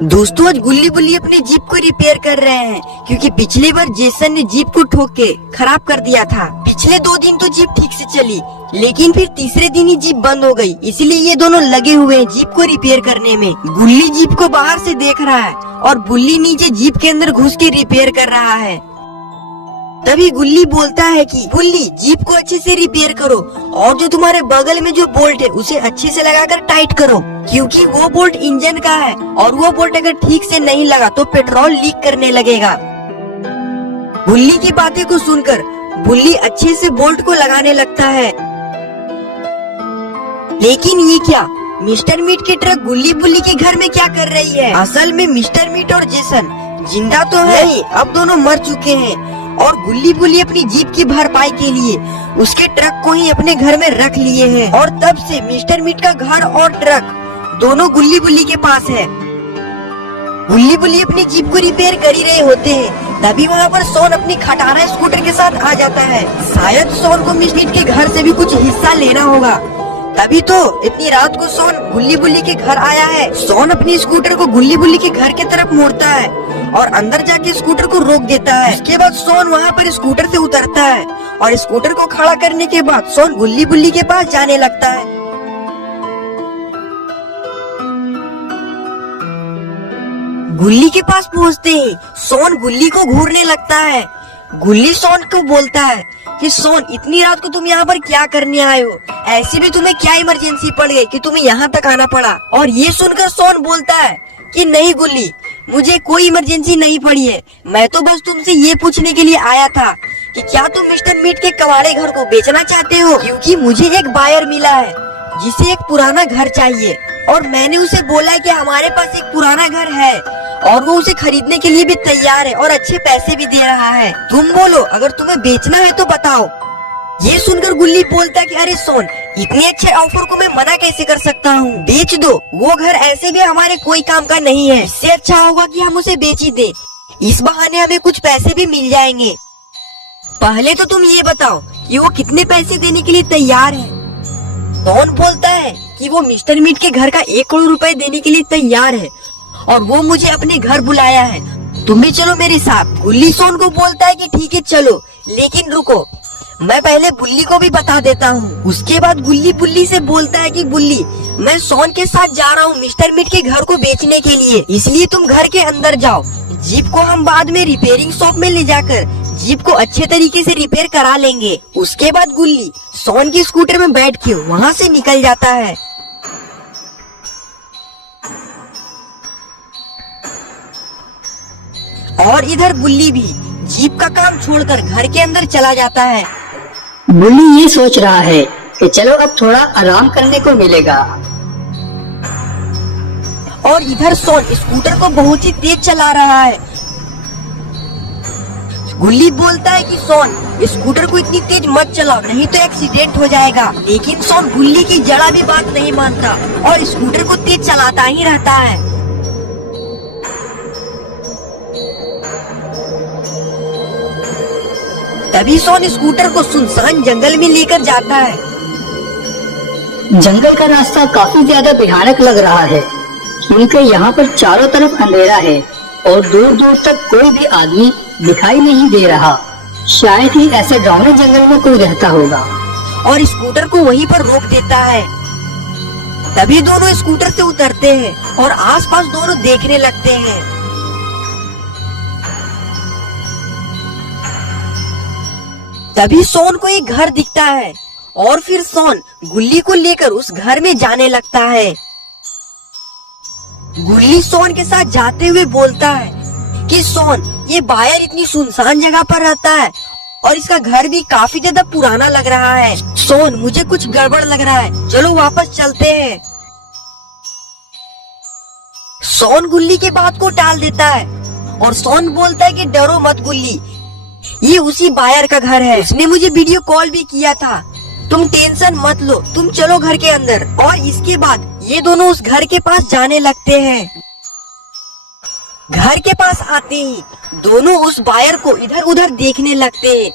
दोस्तों आज गुल्ली बुल्ली अपनी जीप को रिपेयर कर रहे हैं क्योंकि पिछली बार जेसन ने जीप को ठोक के खराब कर दिया था। पिछले 2 दिन तो जीप ठीक से चली, लेकिन फिर तीसरे दिन ही जीप बंद हो गई। इसलिए ये दोनों लगे हुए हैं जीप को रिपेयर करने में। गुल्ली जीप को बाहर से देख रहा है और बुल्ली नीचे जीप के अंदर घुस के रिपेयर कर रहा है। तभी गुल्ली बोलता है कि बुल्ली जीप को अच्छे से रिपेयर करो और जो तुम्हारे बगल में जो बोल्ट है उसे अच्छे से लगाकर टाइट करो, क्योंकि वो बोल्ट इंजन का है और वो बोल्ट अगर ठीक से नहीं लगा तो पेट्रोल लीक करने लगेगा। बुल्ली की बातें को सुनकर बुल्ली अच्छे से बोल्ट को लगाने लगता है। लेकिन ये क्या, मिस्टर मीट की ट्रक गुल्ली बुल्ली के घर में क्या कर रही है? असल में मिस्टर मीट और जेसन जिंदा तो है ही, अब दोनों मर चुके हैं और गुल्ली बुल्ली अपनी जीप की भरपाई के लिए उसके ट्रक को ही अपने घर में रख लिए हैं। और तब से मिस्टर मीट का घर और ट्रक दोनों गुल्ली बुल्ली के पास है। गुल्ली बुल्ली अपनी जीप को रिपेयर कर ही रहे होते हैं, तभी वहाँ पर सोन अपनी खटारा स्कूटर के साथ आ जाता है। शायद सोन को मिस्टर मीट के घर से भी कुछ हिस्सा लेना होगा, तभी तो इतनी रात को सोन गुल्ली बुल्ली के घर आया है। सोन अपनी स्कूटर को गुल्ली बुल्ली के घर की तरफ मोड़ता है और अंदर जाके स्कूटर को रोक देता है। उसके बाद सोन वहाँ पर स्कूटर से उतरता है और स्कूटर को खड़ा करने के बाद सोन गुल्ली बुल्ली के पास जाने लगता है। गुल्ली के पास पहुँचते ही सोन गुल्ली को घूरने लगता है। गुल्ली सोन को बोलता है कि सोन इतनी रात को तुम यहाँ पर क्या करने आए हो? ऐसी भी तुम्हें क्या इमरजेंसी पड़ गई कि तुम्हें यहाँ तक आना पड़ा? और ये सुनकर सोन बोलता है कि नहीं गुल्ली, मुझे कोई इमरजेंसी नहीं पड़ी है, मैं तो बस तुमसे ये पूछने के लिए आया था कि क्या तुम मिस्टर मीट के कबाड़े घर को बेचना चाहते हो? क्योंकि मुझे एक बायर मिला है जिसे एक पुराना घर चाहिए और मैंने उसे बोला कि हमारे पास एक पुराना घर है और वो उसे खरीदने के लिए भी तैयार है और अच्छे पैसे भी दे रहा है। तुम बोलो, अगर तुम्हें बेचना है तो बताओ। ये सुनकर गुल्ली बोलता है कि अरे सोन, इतने अच्छे ऑफर को मैं मना कैसे कर सकता हूँ? बेच दो, वो घर ऐसे भी हमारे कोई काम का नहीं है। इससे अच्छा होगा कि हम उसे बेच ही दे, इस बहाने हमें कुछ पैसे भी मिल जाएंगे। पहले तो तुम ये बताओ कि वो कितने पैसे देने के लिए तैयार है? सोन बोलता है कि वो मिस्टर मीट के घर का 1 करोड़ रुपए देने के लिए तैयार है और वो मुझे अपने घर बुलाया है, तुम भी चलो मेरे साथ। गुल्ली सोन को बोलता है कि ठीक है चलो, लेकिन रुको, मैं पहले बुल्ली को भी बता देता हूँ। उसके बाद गुल्ली बुल्ली से बोलता है कि बुल्ली, मैं सोन के साथ जा रहा हूँ मिस्टर मीट के घर को बेचने के लिए, इसलिए तुम घर के अंदर जाओ। जीप को हम बाद में रिपेयरिंग शॉप में ले जाकर जीप को अच्छे तरीके से रिपेयर करा लेंगे। उसके बाद गुल्ली सोन की स्कूटर में बैठ के वहाँ से निकल जाता है। और इधर बुल्ली भी जीप का काम छोड़कर घर के अंदर चला जाता है। बुल्ली ये सोच रहा है कि चलो अब थोड़ा आराम करने को मिलेगा। और इधर सोन स्कूटर को बहुत ही तेज चला रहा है। गुल्ली बोलता है कि सोन, स्कूटर को इतनी तेज मत चलाओ, नहीं तो एक्सीडेंट हो जाएगा। लेकिन सोन गुल्ली की जरा भी बात नहीं मानता और स्कूटर को तेज चलाता ही रहता है। तभी सोन स्कूटर को सुनसान जंगल में लेकर जाता है। जंगल का रास्ता काफी ज्यादा भयानक लग रहा है क्योंकि यहाँ पर चारों तरफ अंधेरा है और दूर दूर तक कोई भी आदमी दिखाई नहीं दे रहा। शायद ही ऐसे डरावने जंगल में कोई रहता होगा। और स्कूटर को वहीं पर रोक देता है। तभी दोनों स्कूटर से उतरते हैं और आसपास दोनों देखने लगते हैं। तभी सोन को एक घर दिखता है और फिर सोन गुल्ली को लेकर उस घर में जाने लगता है। गुल्ली सोन के साथ जाते हुए बोलता है कि सोन, ये बायर इतनी सुनसान जगह पर रहता है और इसका घर भी काफी ज्यादा पुराना लग रहा है। सोन, मुझे कुछ गड़बड़ लग रहा है, चलो वापस चलते हैं। सोन गुल्ली के बात को टाल देता है और सोन बोलता है कि डरो मत गुल्ली, ये उसी बायर का घर है, उसने मुझे वीडियो कॉल भी किया था, तुम टेंशन मत लो, तुम चलो घर के अंदर। और इसके बाद ये दोनों उस घर के पास जाने लगते हैं। घर के पास आते ही दोनों उस बायर को इधर उधर देखने लगते हैं।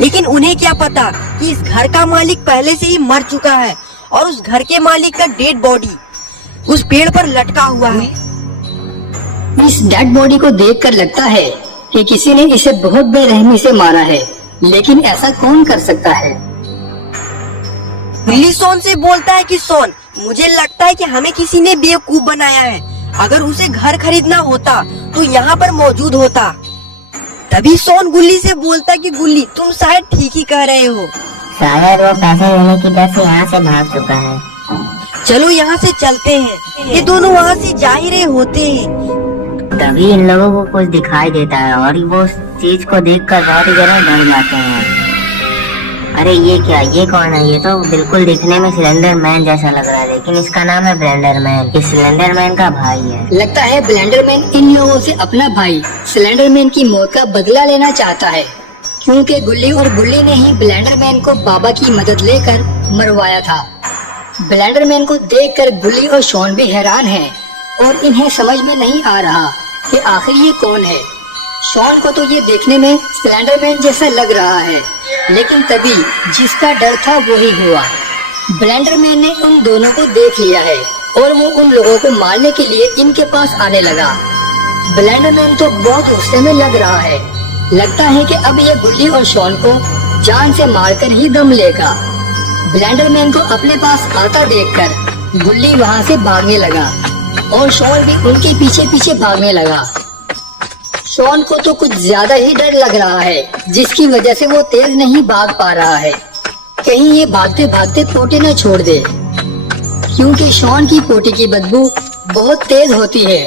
लेकिन उन्हें क्या पता कि इस घर का मालिक पहले से ही मर चुका है और उस घर के मालिक का डेड बॉडी उस पेड़ पर लटका हुआ है। इस डेड बॉडी को देखकर लगता है कि किसी ने इसे बहुत बेरहमी से मारा है, लेकिन ऐसा कौन कर सकता है? गुल्ली सोन से बोलता है कि सोन, मुझे लगता है कि हमें किसी ने बेवकूफ बनाया है। अगर उसे घर खरीदना होता तो यहाँ पर मौजूद होता। तभी सोन गुल्ली से बोलता है कि गुल्ली, तुम शायद ठीक ही कह रहे हो। शायद वो पैसे लेने की डर से यहाँ से भाग चुका है। चलो यहाँ से चलते हैं। ये दोनों वहाँ से जा ही रहे होते हैं। तभी इन लोगों को कुछ दिखाई देता है और वो उस चीज को देखकर बहुत ही ज्यादा डर जाते हैं। अरे ये क्या, ये कौन है? ये तो बिल्कुल दिखने में सिलेंडर मैन जैसा लग रहा है, लेकिन इसका नाम है ब्लेंडर मैन। ये सिलेंडर मैन का भाई है। लगता है ब्लेंडर मैन इन लोगों से अपना भाई सिलेंडर मैन की मौत का बदला लेना चाहता है, क्योंकि गुल्ली और गुल्ली ने ही ब्लेंडर मैन को बाबा की मदद लेकर मरवाया था। ब्लेंडर मैन को देखकर गुल्ली और शॉन भी हैरान हैं और इन्हें समझ में नहीं आ रहा कि आखिर ये कौन है। शॉन को तो ये देखने में सिलेंडर मैन जैसा लग रहा है, लेकिन तभी जिसका डर था वही हुआ। ब्लेंडर मैन ने उन दोनों को देख लिया है और वो उन लोगों को मारने के लिए इनके पास आने लगा। ब्लेंडर मैन तो बहुत गुस्से में लग रहा है। लगता है कि अब ये गुल्ली और शॉन को जान से मारकर ही दम लेगा। ब्लेंडर मैन को अपने पास आता देखकर गुल्ली वहाँ से भागने लगा और शॉन भी उनके पीछे पीछे भागने लगा। शॉन को तो कुछ ज्यादा ही डर लग रहा है, जिसकी वजह से वो तेज नहीं भाग पा रहा है। कहीं ये भागते भागते पोटी न छोड़ दे, क्योंकि शॉन की पोटी की बदबू बहुत तेज होती है।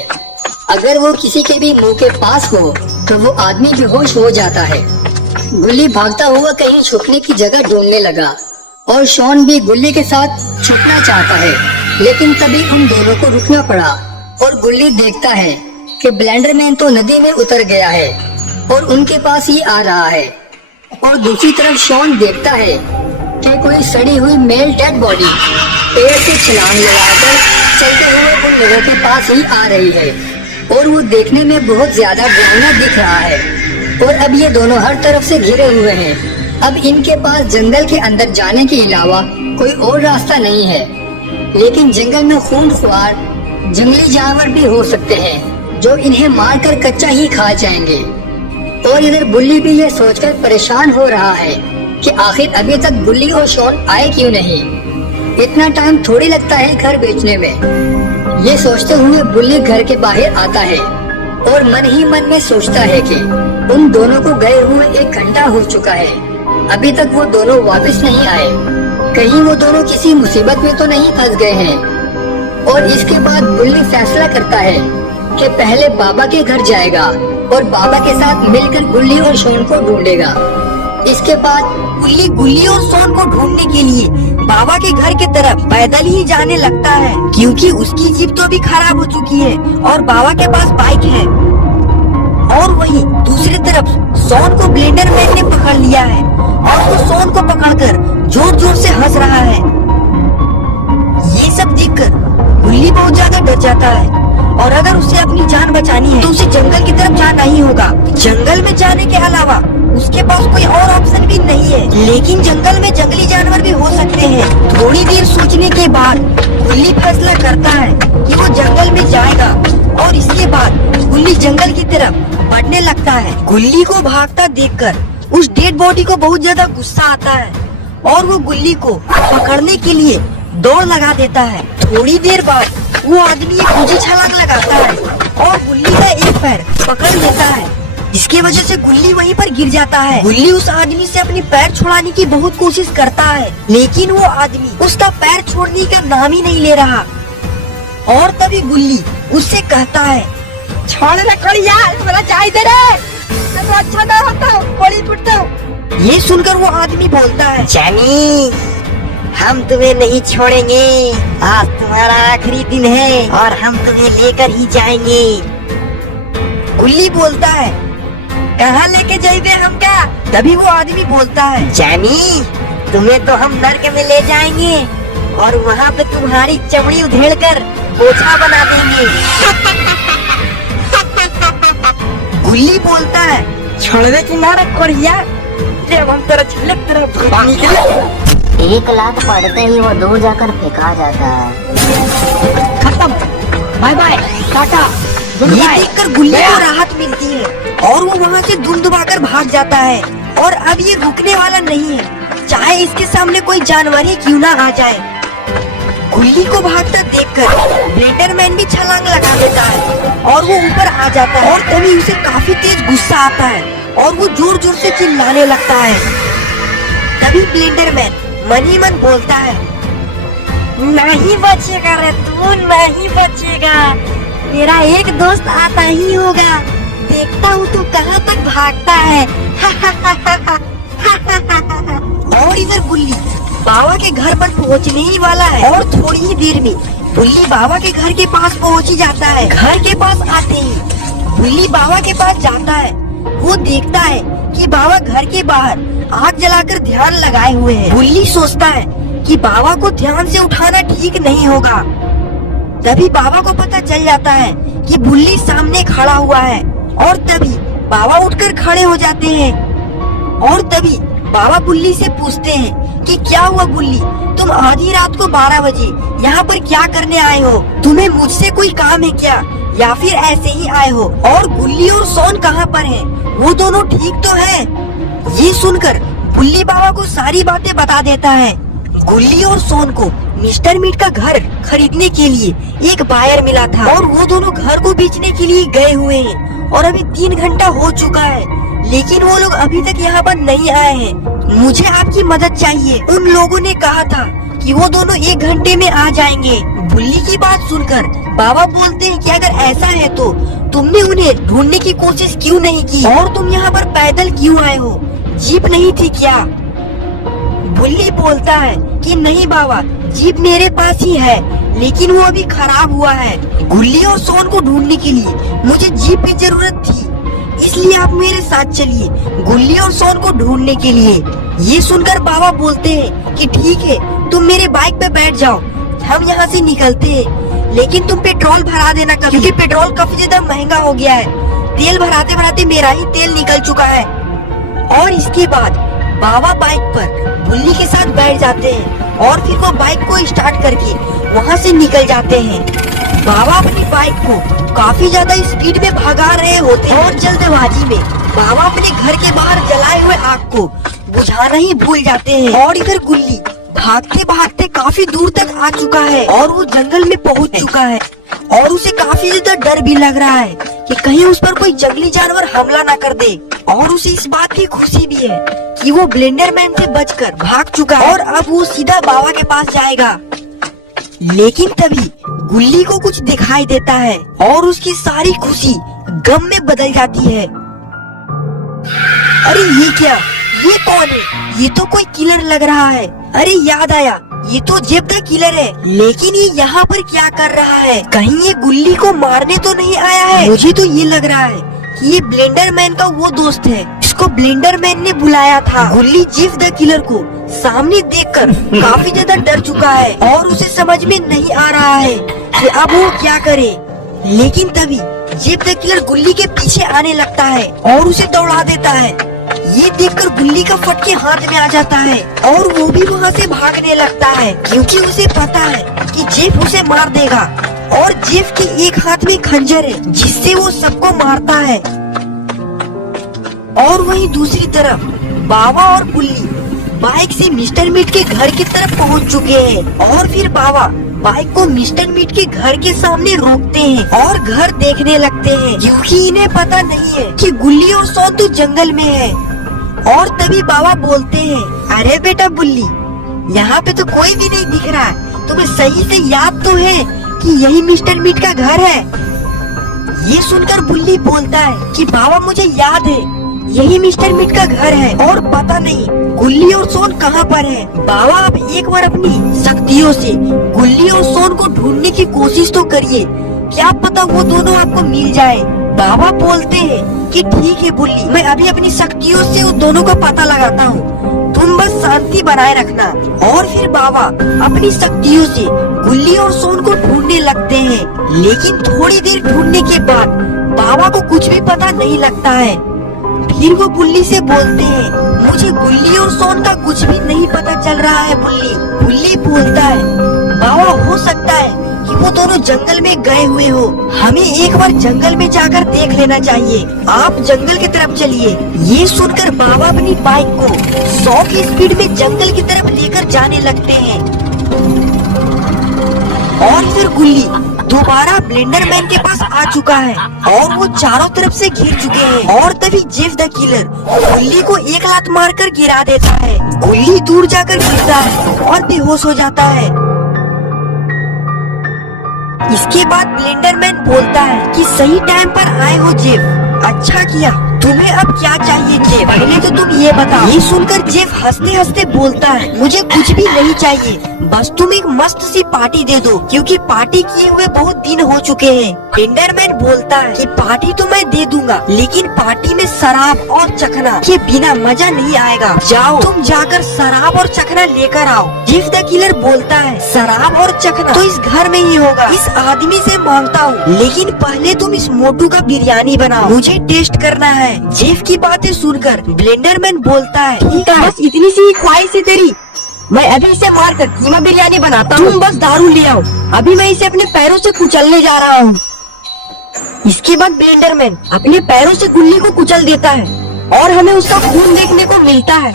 अगर वो किसी के भी मुंह के पास हो तो वो आदमी बेहोश हो जाता है। गुल्ली भागता हुआ कहीं छुपने की जगह ढूंढने लगा और शॉन भी गुल्ली के साथ छुपना चाहता है, लेकिन तभी उन दोनों को रुकना पड़ा और गुल्ली देखता है कि ब्लेंडर मैन तो नदी में उतर गया है और उनके पास ही आ रहा है। और दूसरी तरफ शॉन देखता है कि कोई सड़ी हुई मेल डेड बॉडी पेड़ से छलांग लगाकर चलते हुए उन लोगों के पास ही आ रही है और वो देखने में बहुत ज्यादा डरावना दिख रहा है। और अब ये दोनों हर तरफ से घिरे हुए हैं। अब इनके पास जंगल के अंदर जाने के अलावा कोई और रास्ता नहीं है, लेकिन जंगल में खूंखार जंगली जानवर भी हो सकते हैं जो इन्हें मारकर कच्चा ही खा जाएंगे। और इधर गुल्ली भी ये सोचकर परेशान हो रहा है कि आखिर अभी तक गुल्ली और शॉन आए क्यों नहीं। इतना टाइम थोड़ी लगता है घर बेचने में। ये सोचते हुए गुल्ली घर के बाहर आता है और मन ही मन में सोचता है कि उन दोनों को गए हुए 1 घंटा हो चुका है, अभी तक वो दोनों वापस नहीं आए। कहीं वो दोनों किसी मुसीबत में तो नहीं फंस गए हैं। और इसके बाद गुल्ली फैसला करता है कि पहले बाबा के घर जाएगा और बाबा के साथ मिलकर गुल्ली और शॉन को ढूंढेगा। इसके बाद गुल्ली और शॉन को ढूंढने के लिए बाबा के घर की तरफ पैदल ही जाने लगता है, क्योंकि उसकी जीप तो अभी खराब हो चुकी है और बाबा के पास बाइक है। और वहीं दूसरी तरफ शॉन को ब्लेंडर मैन ने पकड़ लिया है और वो शॉन को पकड़कर जोर जोर से हंस रहा है। ये सब देखकर गुल्ली बहुत ज्यादा डर जाता है और अगर उसे अपनी जान बचानी है तो उसे जंगल की तरफ जाना ही होगा। जंगल में जाने के अलावा उसके पास कोई और ऑप्शन भी नहीं है, लेकिन जंगल में जंगली जानवर भी हो सकते हैं। थोड़ी देर सोचने के बाद गुल्ली फैसला करता है कि वो जंगल में जाएगा और इसके बाद गुल्ली जंगल की तरफ बढ़ने लगता है। गुल्ली को भागता देखकर उस डेड बॉडी को बहुत ज्यादा गुस्सा आता है और वो गुल्ली को पकड़ने के लिए दौड़ लगा देता है। थोड़ी देर बाद वो आदमी एक ऊंची छलांग लगाता है और गुल्ली का एक पैर पकड़ लेता है, जिसकी वजह से गुल्ली वहीं पर गिर जाता है। गुल्ली उस आदमी से अपनी पैर छुड़ाने की बहुत कोशिश करता है, लेकिन वो आदमी उसका पैर छोड़ने का नाम ही नहीं ले रहा। और तभी गुल्ली उससे कहता है, छोड़ रखो यार, मेरा चाय दे रे, तो अच्छा ना होता, बड़ी पिटता। ये सुनकर वो आदमी बोलता है, जानी हम तुम्हें नहीं छोड़ेंगे, आज तुम्हारा आखिरी दिन है और हम तुम्हें लेकर ही जाएंगे। गुल्ली बोलता है, कहाँ लेके जाइबे हम क्या? तभी वो आदमी बोलता है, जानी तुम्हें तो हम नर्क में ले जाएंगे और वहाँ पे तुम्हारी चमड़ी उधेड़ कर बोझा बना देंगे। गुल्ली बोलता है, छोड़ने की नाटक करिया, जब हम तेरा झलक तरफ एक लात पड़ते ही वो दूर जाकर फेंका जाता है। खत्म, बाय बाय, टाटा, गुड ये बाय। देखकर गुल्ली को राहत मिलती है और वो वहाँ से दुम दुबाकर भाग जाता है और अब ये रुकने वाला नहीं है, चाहे इसके सामने कोई जानवर ही क्यों ना आ जाए। गुल्ली को भागता देखकर ब्लेंडरमैन भी छलांग लगा देता है और वो ऊपर आ जाता है और तभी उसे काफी तेज गुस्सा आता है और वो जोर जोर से चिल्लाने लगता है। तभी ब्लेंडरमैन मन ही मन बोलता है, नहीं बचेगा रे तू, नहीं बचेगा, मेरा एक दोस्त आता ही होगा, देखता हूँ तू कहाँ तक भागता है। और इधर गुल्ली बाबा के घर पर पहुँचने ही वाला है और थोड़ी ही देर में गुल्ली बाबा के घर के पास पहुँच ही जाता है। घर के पास आते ही गुल्ली बाबा के पास जाता है। वो देखता है कि बाबा घर के बाहर आग जलाकर ध्यान लगाए हुए हैं। गुल्ली सोचता है कि बाबा को ध्यान से उठाना ठीक नहीं होगा। तभी बाबा को पता चल जाता है कि बुल्ली सामने खड़ा हुआ है और तभी बाबा उठकर खड़े हो जाते हैं और तभी बाबा बुल्ली से पूछते हैं कि क्या हुआ बुल्ली, तुम आधी रात को 12 बजे यहाँ पर क्या करने आए हो? तुम्हें मुझसे कोई काम है क्या या फिर ऐसे ही आए हो? और गुल्ली और सोन कहाँ पर हैं? वो दोनों ठीक तो हैं? ये सुनकर बुल्ली बाबा को सारी बातें बता देता है। गुल्ली और सोन को मिस्टर मीट का घर खरीदने के लिए एक बायर मिला था और वो दोनों घर को बेचने के लिए गए हुए हैं और अभी 3 घंटा हो चुका है, लेकिन वो लोग अभी तक यहाँ पर नहीं आए हैं। मुझे आपकी मदद चाहिए। उन लोगों ने कहा था कि वो दोनों 1 घंटे में आ जाएंगे। बुल्ली की बात सुनकर बाबा बोलते हैं कि अगर ऐसा है तो तुमने उन्हें ढूंढने की कोशिश क्यों नहीं की और तुम यहाँ पर पैदल क्यों आए हो? जीप नहीं थी क्या? बुल्ली बोलता है कि नहीं बाबा, जीप मेरे पास ही है, लेकिन वो अभी खराब हुआ है। गुल्ली और सोन को ढूंढने के लिए मुझे जीप की जरूरत थी, इसलिए आप मेरे साथ चलिए गुल्ली और सोन को ढूंढने के लिए। ये सुनकर बाबा बोलते हैं कि ठीक है, तुम मेरे बाइक पे बैठ जाओ, हम यहाँ से निकलते हैं, लेकिन तुम पेट्रोल भरा देना कभी, क्योंकि पेट्रोल काफी ज्यादा महंगा हो गया है। तेल भराते भराते मेरा ही तेल निकल चुका है। और इसके बाद बाबा बाइक पर बुल्ली के साथ बैठ जाते हैं और फिर वो बाइक को स्टार्ट करके वहाँ से निकल जाते हैं। बाबा अपनी बाइक को काफी ज्यादा स्पीड में भगा रहे होते हैं और जल्दबाजी में बाबा अपने घर के बाहर जलाए हुए आग को बुझाना ही भूल जाते हैं। और इधर गुल्ली भागते भागते काफी दूर तक आ चुका है और वो जंगल में पहुंच चुका है और उसे काफी ज्यादा डर भी लग रहा है कि कहीं उस पर कोई जंगली जानवर हमला ना कर दे। और उसे इस बात की खुशी भी है कि वो ब्लेंडरमैन से बचकर भाग चुका है और अब वो सीधा बाबा के पास जाएगा। लेकिन तभी गुल्ली को कुछ दिखाई देता है और उसकी सारी खुशी गम में बदल जाती है। अरे ये क्या, ये कौन है? ये तो कोई किलर लग रहा है। अरे याद आया, ये तो जेब द किलर है, लेकिन ये यहाँ पर क्या कर रहा है? कहीं ये गुल्ली को मारने तो नहीं आया है? मुझे तो ये लग रहा है कि ये ब्लेंडरमैन का वो दोस्त है, इसको ब्लेंडरमैन ने बुलाया था। गुल्ली जेब द किलर को सामने देखकर काफी ज्यादा डर चुका है और उसे समझ में नहीं आ रहा है कि अब वो क्या करे। लेकिन तभी जेब द किलर गुल्ली के पीछे आने लगता है और उसे दौड़ा देता है। ये देखकर गुल्ली का फटके हाथ में आ जाता है और वो भी वहाँ से भागने लगता है, क्योंकि उसे पता है कि जेफ उसे मार देगा। और जेफ के एक हाथ में खंजर है जिससे वो सबको मारता है। और वहीं दूसरी तरफ बाबा और गुल्ली बाइक से मिस्टर मीट के घर की तरफ पहुँच चुके हैं और फिर बाबा बाइक को मिस्टर मीट के घर के सामने रोकते हैं और घर देखने लगते हैं, क्योंकि इन्हें पता नहीं है कि गुल्ली और सोन तो जंगल में है। और तभी बाबा बोलते हैं, अरे बेटा बुल्ली, यहाँ पे तो कोई भी नहीं दिख रहा है, तुम्हें सही से याद तो है कि यही मिस्टर मीट का घर है? ये सुनकर बुल्ली बोलता है कि बाबा मुझे याद है, यही मिस्टर मीट का घर है और पता नहीं गुल्ली और सोन कहाँ पर है। बाबा आप एक बार अपनी शक्तियों से गुल्ली और सोन को ढूंढने की कोशिश तो करिए, क्या पता वो दोनों आपको मिल जाए। बाबा बोलते हैं कि ठीक है बुल्ली, मैं अभी अपनी शक्तियों से उन दोनों का पता लगाता हूँ, तुम बस शांति बनाए रखना। और फिर बाबा अपनी शक्तियों से गुल्ली और सोन को ढूंढने लगते हैं, लेकिन थोड़ी देर ढूंढने के बाद बाबा को कुछ भी पता नहीं लगता है। फिर वो गुल्ली से बोलते हैं, मुझे गुल्ली और सोन का कुछ भी नहीं पता चल रहा है बुल्ली। गुल्ली बोलता है, बाबा हो सकता है कि वो दोनों जंगल में गए हुए हो, हमें एक बार जंगल में जाकर देख लेना चाहिए। आप जंगल की तरफ चलिए। ये सुनकर बाबा अपनी बाइक को 100 की स्पीड में जंगल की तरफ लेकर जाने लगते हैं। और फिर गुल्ली दोबारा ब्लेंडर मैन के पास आ चुका है और वो चारों तरफ से घिर चुके हैं। और तभी जेफ द किलर गुल्ली को एक लात मारकर गिरा देता है। गुल्ली दूर जाकर गिरता है और बेहोश हो जाता है। इसके बाद ब्लेंडर मैन बोलता है कि सही टाइम पर आए हो जेफ, अच्छा किया। तुम्हें अब क्या चाहिए जेफ? पहले तो तुम ये बताओ। ये सुनकर जेफ हंसते हंसते बोलता है, मुझे कुछ भी नहीं चाहिए, बस तुम एक मस्त सी पार्टी दे दो, क्योंकि पार्टी किए हुए बहुत दिन हो चुके हैं। ब्लेंडरमैन बोलता है कि पार्टी तो मैं दे दूंगा, लेकिन पार्टी में शराब और चखना के बिना मजा नहीं आएगा। जाओ तुम जाकर शराब और चखना लेकर आओ। जेफ द किलर बोलता है, शराब और चखना तो इस घर में ही होगा, इस आदमी से मांगता हूँ, लेकिन पहले तुम इस मोटू का बिरयानी बनाओ, मुझे टेस्ट करना है। जेफ की बातें सुनकर ब्लेंडरमैन बोलता है, ठीक है, बस इतनी सी ख्वाहिश है तेरी, मैं अभी इसे मार कर कीमा बिरयानी बनाता हूँ, तुम बस दारू ले आओ, अभी मैं इसे अपने पैरों से कुचलने जा रहा हूँ। इसके बाद ब्लेंडरमैन अपने पैरों से गुल्ली को कुचल देता है और हमें उसका खून देखने को मिलता है।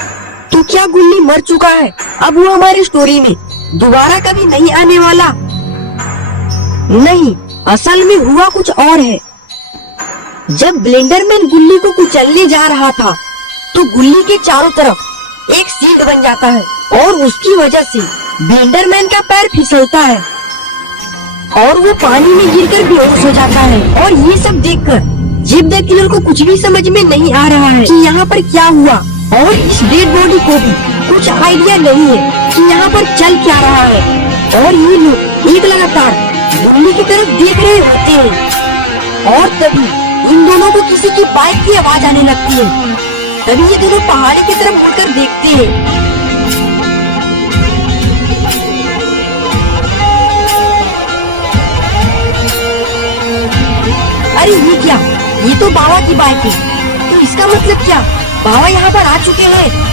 तो क्या गुल्ली मर चुका है? अब वो हमारी स्टोरी में दोबारा कभी नहीं आने वाला? नहीं, असल में हुआ कुछ और है। जब ब्लेंडरमैन गुल्ली को कुचलने जा रहा था तो गुल्ली के चारों तरफ एक शील्ड बन जाता है और उसकी वजह से ब्लेंडरमैन का पैर फिसलता है और वो पानी में गिरकर बेहोश हो जाता है। और ये सब देखकर जेफ द किलर को कुछ भी समझ में नहीं आ रहा है कि यहाँ पर क्या हुआ, और इस डेड बॉडी को भी कुछ आइडिया नहीं है कि यहाँ पर चल क्या रहा है। और ये लोग एक लगातार गुल्ली की तरफ देख रहे होते हैं और तभी इन दोनों को किसी की बाइक की आवाज आने लगती है। तभी ये दोनों पहाड़ी की तरफ मुड़कर देखते हैं। अरे ये क्या, ये तो बाबा की बाइक है। तो इसका मतलब क्या, बाबा यहाँ पर आ चुके हैं?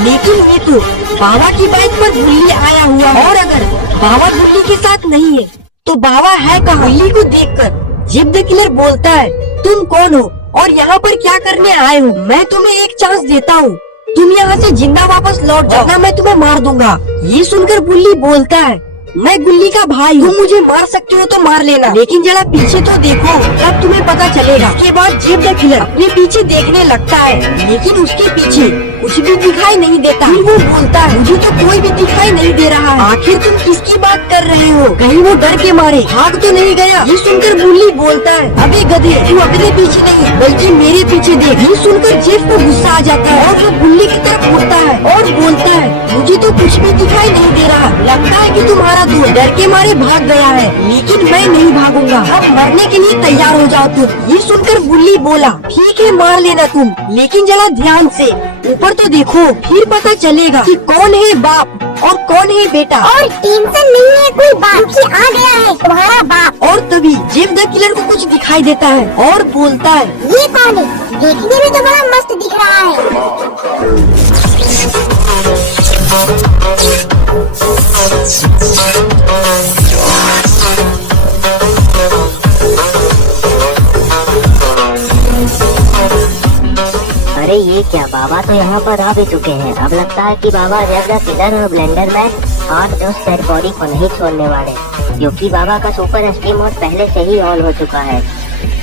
लेकिन ये तो बाबा की बाइक पर गुल्ली आया हुआ है, और अगर बाबा गुल्ली के साथ नहीं है तो बाबा है कहाँ? गुल्ली को देखकर जेफ द किलर बोलता है, तुम कौन हो और यहाँ पर क्या करने आए हो? मैं तुम्हें एक चांस देता हूँ, तुम यहाँ से जिंदा वापस लौट जाओ, वरना मैं तुम्हें मार दूंगा। ये सुनकर गुल्ली बोलता है, मैं गुल्ली का भाई हूँ, मुझे मार सकते हो तो मार लेना, लेकिन जरा पीछे तो देखो, तब तुम्हें पता चलेगा। इसके बाद जेफ द किलर अपने पीछे देखने लगता है, लेकिन उसके पीछे कुछ भी दिखाई नहीं देता। फिर वो बोलता है, मुझे तो कोई भी दिखाई नहीं दे रहा है, आखिर तुम किसकी बात कर रहे हो? कहीं वो डर के मारे भाग तो नहीं गया? ये सुनकर गुल्ली बोलता है, अबे गधे, तू अपने पीछे नहीं बल्कि मेरे पीछे देख। ये सुनकर जेफ को गुस्सा आ जाता है और वो गुल्ली की तरफ उठता है और बोलता है, मुझे तो कुछ भी दिखाई नहीं दे रहा, लगता है कि तुम्हारा दोस्त डर के मारे भाग गया है, लेकिन मैं नहीं भागूंगा, अब मरने के लिए तैयार हो जाओ तुम। ये सुनकर गुल्ली बोला, ठीक है मार लेना तुम, लेकिन जरा ध्यान से ऊपर तो देखो, फिर पता चलेगा कि कौन है बाप और कौन है बेटा। और टेंशन नहीं है कोई बाप की, आ गया है तुम्हारा बाप। और तभी जेफ द किलर को कुछ दिखाई देता है और बोलता है, ये कौन है? देखने में तो बड़ा मस्त दिख रहा है। अरे ये क्या, बाबा तो यहाँ पर आ भी चुके हैं। अब लगता है कि बाबा जेफ द किलर और ब्लेंडरमैन आज उस डेड बॉडी को नहीं छोड़ने वाले, क्योंकि बाबा का सुपर एक्सट्रीम मोड पहले से ही ऑन हो चुका है।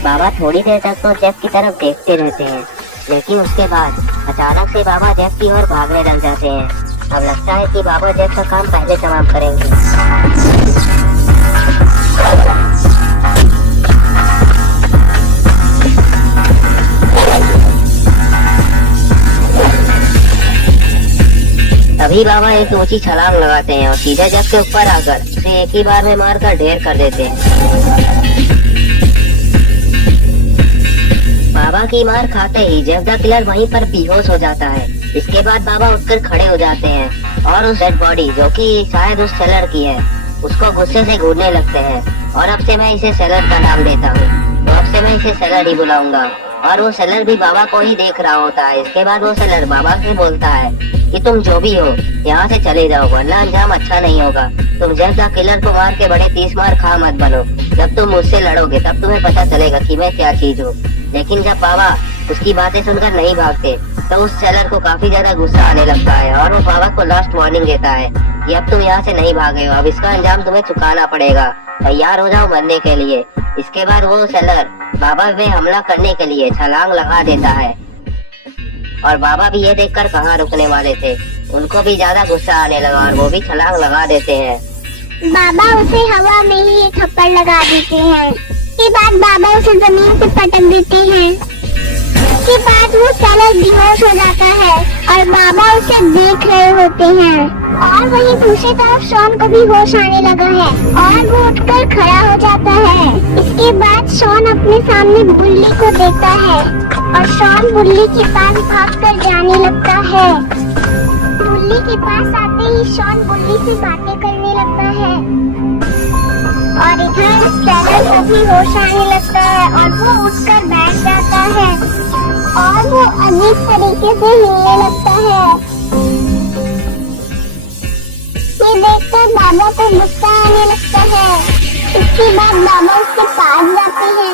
बाबा थोड़ी देर तक तो जेफ की तरफ देखते रहते हैं, लेकिन उसके बाद अचानक से बाबा जेफ की ओर भागने लग जाते हैं। अब लगता है कि बाबा जेफ का काम पहले तमाम करेंगे। तभी बाबा एक ऊंची छलांग लगाते हैं और सीधे जेफ के ऊपर आकर उसे एक ही बार में मारकर ढेर कर देते हैं। बाबा की मार खाते ही जेफ द किलर वहीं पर बेहोश हो जाता है। इसके बाद बाबा उठकर खड़े हो जाते हैं और उस डेड बॉडी जो कि शायद उस सेलर की है उसको गुस्से से घूरने लगते हैं। और अब से मैं इसे सेलर का नाम देता हूँ, तो अब से मैं इसे सेलर ही बुलाऊंगा। और वो सेलर भी बाबा को ही देख रहा होता है। इसके बाद वो सेलर बाबा से बोलता है कि तुम जो भी हो यहाँ से चले जाओ, वरना अंजाम अच्छा नहीं होगा। तुम जेफ द किलर को मार के बड़े 30 मार खा मत बनो। जब तुम मुझसे लड़ोगे तब तुम्हें पता चलेगा कि मैं क्या चीज हूँ। लेकिन जब बाबा उसकी बातें सुनकर नहीं भागते तो उस सेलर को काफी ज्यादा गुस्सा आने लगता है और वो बाबा को लास्ट वार्निंग देता है कि अब तुम यहाँ से नहीं भागे हो, अब इसका अंजाम तुम्हें चुकाना पड़ेगा, तैयार हो जाओ मरने के लिए। इसके बाद वो सेलर बाबा पे हमला करने के लिए छलांग लगा देता है और बाबा भी ये देखकर कहाँ रुकने वाले थे, उनको भी ज्यादा गुस्सा आने लगा और वो भी छलांग लगा देते हैं। बाबा उसे हवा में ही एक थप्पड़ लगा देते हैं। के बाद बाबा उसे जमीन पे पटक देते हैं। इसके बाद वो सेलर बेहोश हो जाता है और बाबा उसे देख रहे होते हैं। और वहीं दूसरी तरफ शॉन को भी होश आने लगा है और वो उठकर खड़ा हो जाता है। इसके बाद शॉन अपने सामने बुल्ली को देखता है और शॉन बुल्ली के पास भागकर जाने लगता है। बुल्ली के पास आते ही शॉन बुल्ली से बातें करने लगता है और इधर सेलर को भी होश आने लगता है और वो उठकर बैठ जाता है और वो अजीब तरीके से हिलने लगता है। ये देखकर बाबा को गुस्सा आने लगता है। इसके बाद बाबा उसके पास जाते हैं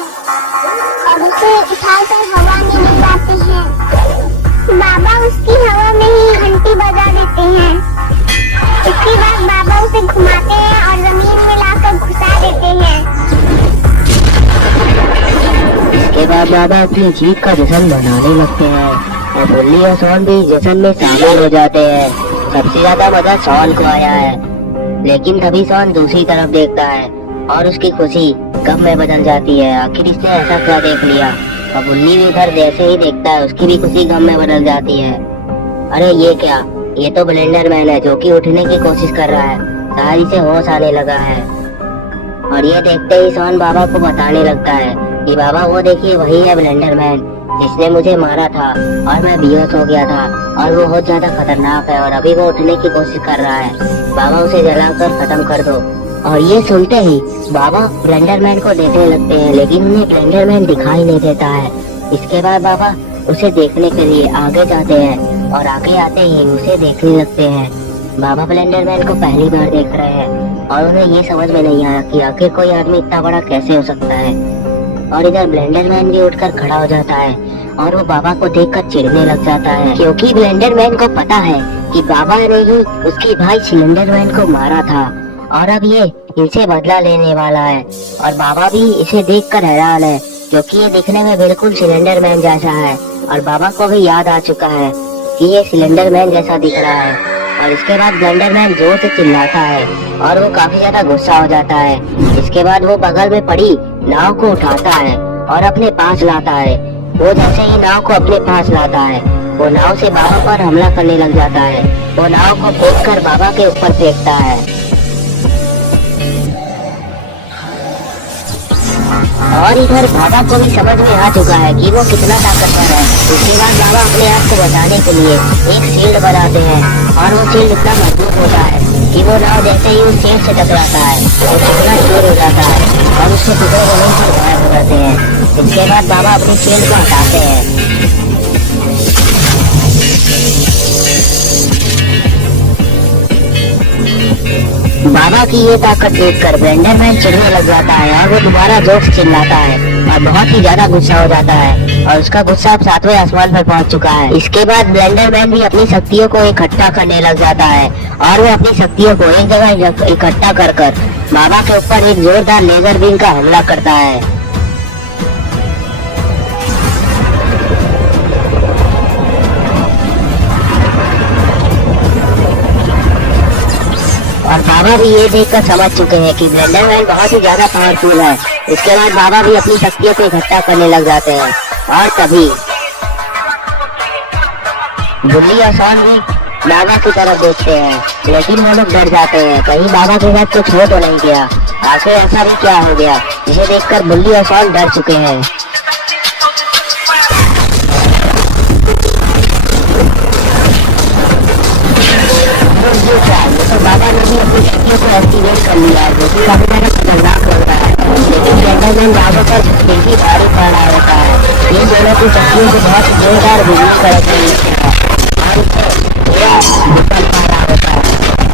और उसे उठाकर हवा में ले जाते हैं। बाबा उसकी हवा में ही घंटी बजा देते हैं। इसके बाद बाबा उसे घुमाते हैं और जमीन में लाकर घुसा देते हैं। इसके बाद बाबा अपनी जीप का जश्न मनाने लगते हैं और बुल्ली और शॉन भी जश्न में शामिल हो जाते हैं। सबसे ज्यादा मजा शॉन को आया है, लेकिन तभी शॉन दूसरी तरफ देखता है और उसकी खुशी गम में बदल जाती है। आखिर इसने ऐसा क्या देख लिया। और बुल्ली भी इधर जैसे ही देखता है उसकी भी खुशी गम में बदल जाती है। अरे ये क्या, ये तो ब्लेंडर मैन है जो कि उठने की कोशिश कर रहा है, शायद इसे होश आने लगा है। और ये देखते ही शॉन बाबा को बताने लगता है कि बाबा वो देखिए वही है ब्लेंडर मैन जिसने मुझे मारा था और मैं बेहोश हो गया था और वो बहुत ज्यादा खतरनाक है और अभी वो उठने की कोशिश कर रहा है। बाबा उसे जलाकर खत्म कर दो। और ये सुनते ही बाबा ब्लेंडर मैन को देखने लगते हैं, लेकिन उन्हें ब्लेंडर मैन दिखाई नहीं देता है। इसके बाद बाबा उसे देखने के लिए आगे जाते हैं और आगे आते ही उसे देखने लगते हैं। बाबा ब्लेंडर मैन को पहली बार देख रहे हैं और उन्हें ये समझ में नहीं आया कि आखिर कोई आदमी इतना बड़ा कैसे हो सकता है। और इधर ब्लेंडर मैन भी उठकर खड़ा हो जाता है और वो बाबा को देखकर चिढ़ने लग जाता है, क्योंकि ब्लेंडर मैन को पता है कि बाबा ने ही उसके भाई सिलेंडर मैन को मारा था और अब ये इनसे बदला लेने वाला है। और बाबा भी इसे देखकर हैरान है, क्योंकि ये दिखने में बिल्कुल सिलेंडर मैन जैसा है और बाबा को भी याद आ चुका है कि ये सिलेंडर मैन जैसा दिख रहा है। और इसके बाद ब्लेंडर मैन जोर से चिल्लाता है और वो काफी ज्यादा गुस्सा हो जाता है। इसके बाद वो बगल में पड़ी नाव को उठाता है और अपने पास लाता है। वो जैसे ही नाव को अपने पास लाता है वो नाव से बाबा पर हमला करने लग जाता है। वो नाव को फेंककर बाबा के ऊपर फेंकता है और इधर बाबा को भी समझ में आ चुका है कि वो कितना ताकतवर है। उसके बाद बाबा अपने आप को बचाने के लिए एक शील्ड बनाते हैं और वो शील्ड इतना मजबूत होता है कि वो नाव जैसे ही उस शील्ड से टकराता है वो टकरा दूर हो जाता है और उसके टुकड़े जमीन पर गायब हो जाते हैं। इसके बाद बाबा अपनी शील्ड को हटाते हैं। बाबा की ये ताकत देखकर ब्लेंडर मैन चिढ़ने लग जाता है और वो दोबारा जोर से चिल्लाता है और बहुत ही ज्यादा गुस्सा हो जाता है और उसका गुस्सा अब 7वें आसमान पर पहुंच चुका है। इसके बाद ब्लेंडर मैन भी अपनी शक्तियों को इकट्ठा करने लग जाता है और वो अपनी शक्तियों को एक जगह इकट्ठा कर बाबा के ऊपर एक जोरदार लेजर बीम का हमला करता है। और बाबा भी ये देखकर समझ चुके हैं कि ब्लेंडर मैन बहुत ही ज्यादा पावरफुल है। इसके बाद बाबा भी अपनी शक्तियों को इकट्ठा करने लग जाते हैं और तभी बुल्ली और शॉन भी बाबा की तरफ देखते हैं, लेकिन वो लोग डर जाते हैं कहीं बाबा के साथ कुछ हो तो नहीं गया। आखिर ऐसा भी क्या हो गया, इसे देखकर बुल्ली और शॉन डर चुके हैं। ये क्या, ये तो बाबा ने भी अपनी शक्तियों को एक्टिवेट कर लिया है, जो कि काफी ज्यादा खतरनाक लग रहा है। लेकिन स्लेंडरमैन बाबा पर फिर भी भारी पड़ रहा होता है। ये दोनों की शक्तियों से बहुत जोरदार बिजली कड़कने लगती है और इससे पूरा विफल पा रहा होता है,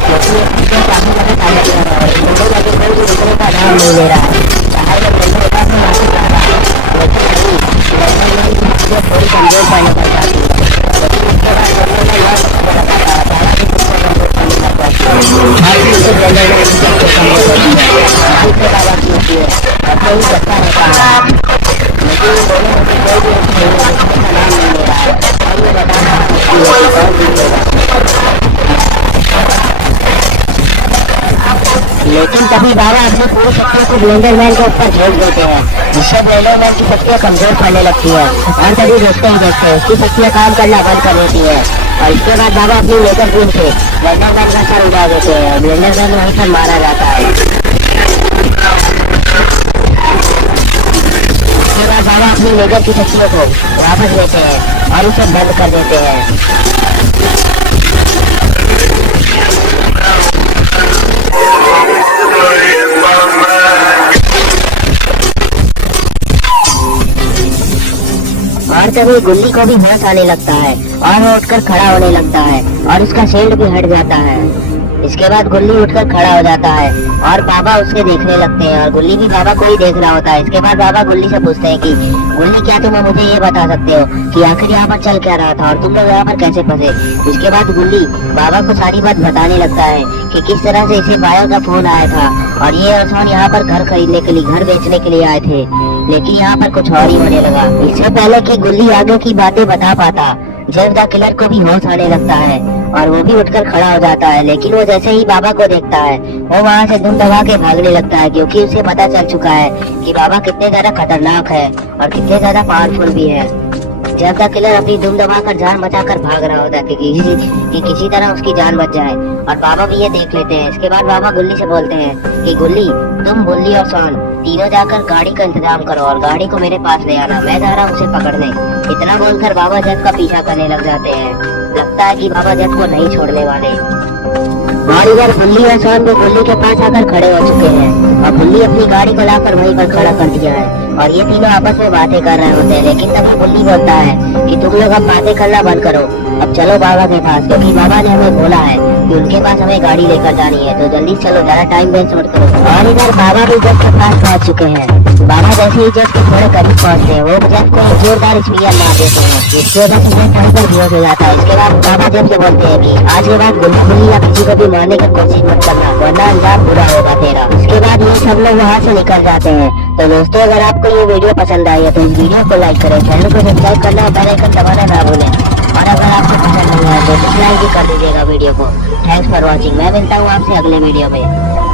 क्योंकि ये शक्तियाँ काफी ज्यादा ताकतवर है और दोनों लगे कोई भी दूसरे का नाम नहीं ले रहा है। चाहे वो दोनों होता तो माफी चाहता है, लेकिन नहीं, स्लेंडरमैन की शक्तियाँ थोड़ी कमजोर पड़ने लग जाती है। लेकिन इसके बाद दोनों ने यह सबको लगाया, बाबा भी खुद को कमजोर पड़ने लग जाती है। हर चीज से स्लेंडरमैन की शक्ति कमजोर होती है, हर से बाबा की होती है, ऐसे ही चलता रहता है। लेकिन इन दोनों में से कोई भी एक नहीं है जिसका नाम नहीं ले रहा है और ये बता रहा है कि ये कौन जीतेगा। लेकिन तभी बाबा अपनी पूरी शक्तियों को स्लेंडरमैन के ऊपर झोंक देते हैं, जिससे स्लेंडरमैन की शक्तियाँ कमजोर पड़ने लगती है और तभी देखते ही देखते उसकी शक्तियाँ काम करना बंद कर देती है। और इसके बाद बाबा अपनी लेजर बीम से स्लेंडरमैन का सर उड़ा देते हैं और स्लेंडरमैन वहीं पर मारा जाता है। इसके बाद बाबा अपनी लेजर की शक्तियों को वापस लेते हैं और उसे बंद कर देते हैं। और तभी गुल्ली को भी होश आने लगता है और वो उठकर खड़ा होने लगता है और उसका शील्ड भी हट जाता है। इसके बाद गुल्ली उठकर खड़ा हो जाता है और बाबा उसे देखने लगते हैं और गुल्ली भी बाबा को ही देख रहा होता है। इसके बाद बाबा गुल्ली से पूछते हैं कि गुल्ली, क्या तुम मुझे ये बता सकते हो कि आखिर यहाँ पर चल क्या रहा था और तुम लोग यहाँ पर कैसे फंसे। इसके बाद गुल्ली बाबा को सारी बात बताने लगता है कि किस तरह से इसे बायो का फोन आया था और ये और सोन यहाँ पर घर खरीदने के लिए, घर बेचने के लिए आए थे, लेकिन यहाँ पर कुछ और ही होने लगा। इससे पहले कि गुल्ली आगे की बातें बता पाता, जेफ द किलर को भी होश आने लगता है और वो भी उठकर खड़ा हो जाता है। लेकिन वो जैसे ही बाबा को देखता है वो वहाँ से धुन दबा के भागने लगता है, क्योंकि उसे पता चल चुका है कि बाबा कितने ज्यादा खतरनाक है और कितने ज्यादा पावरफुल भी है। जेफ द किलर अपनी धुन दबाकर जान बचाकर भाग रहा होता है कि किसी तरह उसकी जान बच जाए और बाबा भी ये देख लेते हैं। इसके बाद बाबा गुल्ली से बोलते हैं कि गुल्ली, तुम, बुल्ली और सोन तीनों जाकर गाड़ी का इंतजाम करो और गाड़ी को मेरे पास ले आना, मैं जा रहा हूँ उसे पकड़ने। इतना बोलकर बाबा जेफ का पीछा करने लग जाते हैं। लगता है कि बाबा जेफ को नहीं छोड़ने वाले। और इधर बुल्ली और सोन भी गुल्ली के पास आकर खड़े हो चुके हैं और बुल्ली अपनी गाड़ी को लाकर वहीं पर खड़ा कर दिया है और ये तीनों आपस में बातें कर रहे होते हैं। लेकिन तभी बुल्ली बोलता है कि तुम लोग अब बातें करना बंद करो, अब चलो बाबा के पास, क्योंकि बाबा ने हमें बोला है कि उनके पास हमें गाड़ी लेकर जानी है, तो जल्दी चलो, ज्यादा टाइम वेस्ट मत करो। और इधर बाबा भी जेफ के पास पहुंच चुके हैं। बाबा जैसे ही जेफ के थोड़े करीब पहुंचते हैं वो जेफ को एक जोरदार स्पीयर मार देते हैं, जिसकी वजह से जेफ वहीं पर बेहोश हो जाता है। इसके बाद बाबा जेफ से बोलते हैं कि आज के बाद गुल्ली या किसी को भी मारने की कोशिश मत करना, वरना अंजाम बुरा होगा तेरा। इसके बाद ये सब लोग वहाँ से निकल जाते हैं। तो दोस्तों, अगर आपको ये वीडियो पसंद आई है तो इस वीडियो को लाइक करें, चैनल को सब्सक्राइब करना और बेल आइकन दबाना ना भूलें। और अगर आपको पसंद नहीं आया तो डिसलाइक भी कर दीजिएगा वीडियो को। Thanks for watching. मैं मिलता हूँ आपसे अगले वीडियो में।